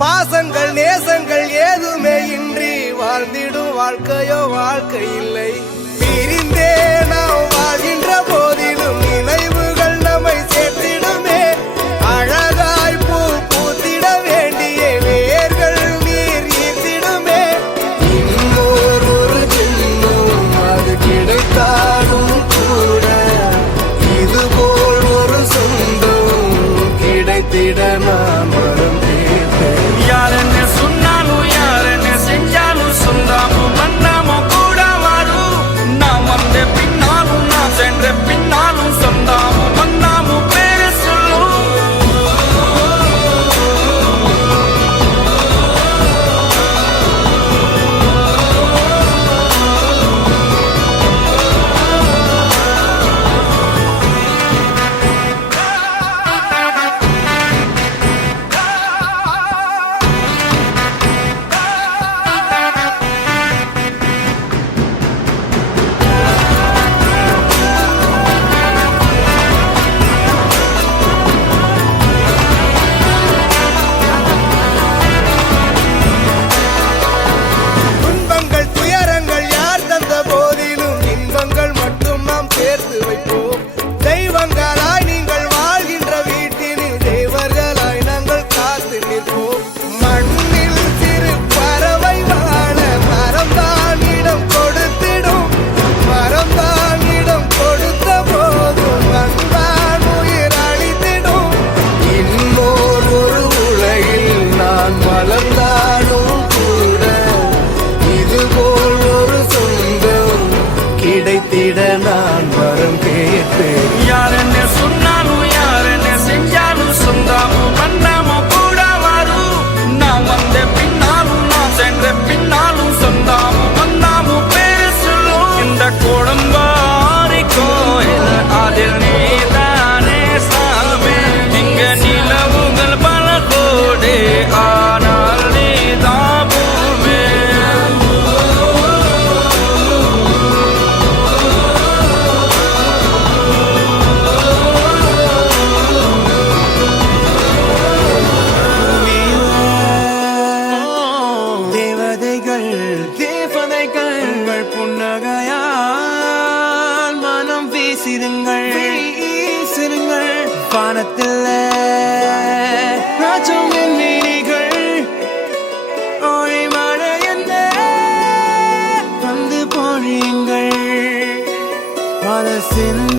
பாசங்கள் நேசங்கள் ஏதுமே இன்றி வாழ்ந்திடும் வாழ்க்கையோ வாழ்க்கை இல்லை. பிரிந்தே நாம் வாழ்கின்ற போதிலும் நினைவுகள் நம்மை சேர்த்திடுமே. அழகாய் பூ பூத்திட வேண்டிய வேர்கள் நீர் ஈர்த்திடுமே. இன்னொரு ஜென்மம் அது கிடைத்தாலும் கூட இதுபோல் ஒரு சொந்தம் கிடைத்திட நான் வரும். யாருன்னு சொன்னாலும் யாருன்னு செஞ்சாலும் சொந்தாமும் மன்னாமும் கூட வரும். நான் வந்த பின்னாலும் நான் சென்ற பின்னாலும் சொந்தாமும் மன்னாமும் பேரு சொல்லும். தெய்வங்களாய் நீங்கள் வாழ்கின்ற வீட்டினில் தேவர்களாய் நாங்கள் காத்து நிற்போம். மண்ணில் சிறு பறவை வாழ மரம்தான் இடம் கொடுத்திடும். மரம்தான் இடம் கொடுத்த போதும் மண்தான் உயிர் அளித்திடும். இன்னொரு உலகில் நான் வளர்ந்தாலும் கூட இதுபோல் ஒரு சொந்தம் கிடைத்திட நான் வரம் கேட்பேன். யாருன்னு சொன்னாலும் யாருன்னு செஞ்சாலும் சொந்தாமும் மன்னாமும் கூட வரும். நான் வந்த பின்னாலும் நான் சென்ற பின்னாலும் சொந்தாமும் மன்னாமும் பேரு சொல்லும். இந்த குடும்பாரி கோயில் அதில் நீதானே சாமி. இங்க நிலவுகள் பல கோடி ஆனால் நீதான் பூமி. தேவதைகள் புன்னகையால் மனம் வீசிருங்கள் வானத்தில் ராஜம் வீணிகள் ஒளி மழை என்ன வந்து பொழியுங்கள் மனசின்